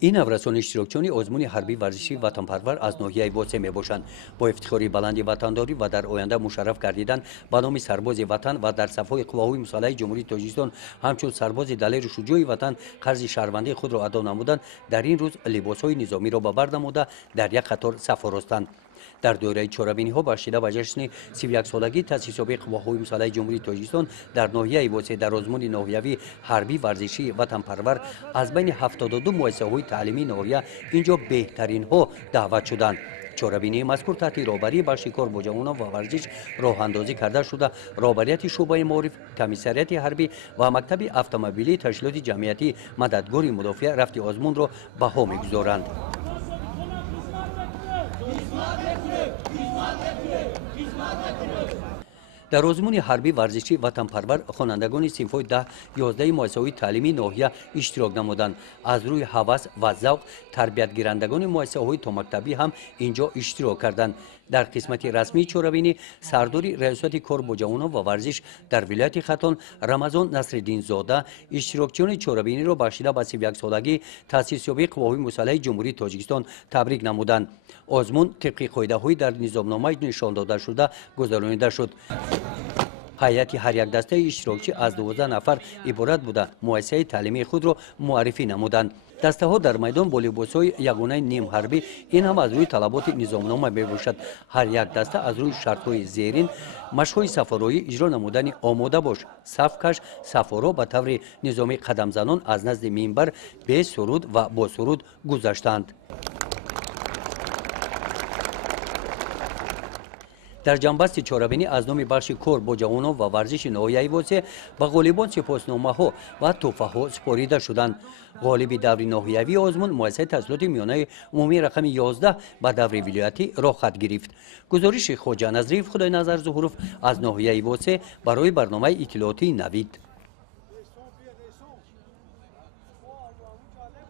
این نورسان اشتراکچیانی آزمون حربی ورزشی وطنپرور از ناحیه واسه میباشند با افتخاری بلندی وطنداری و در آینده مشرف گردیدن به نام سرباز وطن و در صفهای قواهای مسلح جمهوری تاجیکستان همچون سرباز دلیر شجاع وطن قرض شهروندی خود را ادا نمودند. در این روز لباسهای نظامی را به بر نموده در یک قطار صف آراستند. در دوره چهاربینی ها بخشیده به جشن 31 سالگی تأسیس یابی قواهای مسلح جمهوری تاجیکستان در ناحیه واسه در آزمون ناحیوی حربی ورزشی وطنپرور از بین 72 مؤسسه های تعلیمی ناحیه اینجا بهترین ها دعوت شدند. چهاربینی مذکور تحت رهبری بخش کار با جوانان و ورزش راه اندازی کرده شده. رهبریت شعبه معارف، کمیسریت حربی و مکتب اتومبیلی تشکیلات جمعیتی مددگار مدافع رفت آزمون را بها می‌گذارند. در آزمون حربی ورزشی وطنپرور خوانندگان صنف‌های 10 11 مؤسسه‌های تعلیمی ناحیه اشتراک نمودند. از روی هوس و ذوق تربیت گیرندگان مؤسسه‌های تا مکتبی هم اینجا اشتراک کردند. در قسمت رسمی چهاربینی سرداری ریاست کار با جوانان و ورزش در ولایت ختان رمضان نصرالدین زاده اشتراکچیان چهاربینی را بخشیده به 31 سالگی تأسیس یابی قواهای مسلح جمهوری تاجیکستان تبریک نمودند. آزمون طبق قاعده‌های در نظامنامه نشان داده شده گذرانیده شد. هیئت هر یک دسته اشتراکچی از 12 نفر عبارت بوده مؤسسه تعلیمی خود را معرفی نمودند. دسته ها در میدان با لباس‌های یگانه نیم حربی این هم از روی طلبات نظامنامه میباشد. هر یک دسته از روی شرط‌های زیرین مشق‌های سفارایی اجرا نمودن آماده باش، صفکش، سفارا به طور نظامی قدم زنان از نزد منبر به سرود و با سرود گذشتند. در جنبست چهاربینی از نام بخش کار با جوانان و ورزش ناحیه واسه به غالبان سپاسنامه ها و تحفه ها سپاریده شدند. غالب دور ناحیوی آزمون مؤسسه تحصیلات میانه عمومی رقم 11 به دور ولایتی راه خط گرفت. گزارش خواجه نظریف خدای نظر ظهورف از ناحیه واسه برای برنامه اطلاعاتی نوید.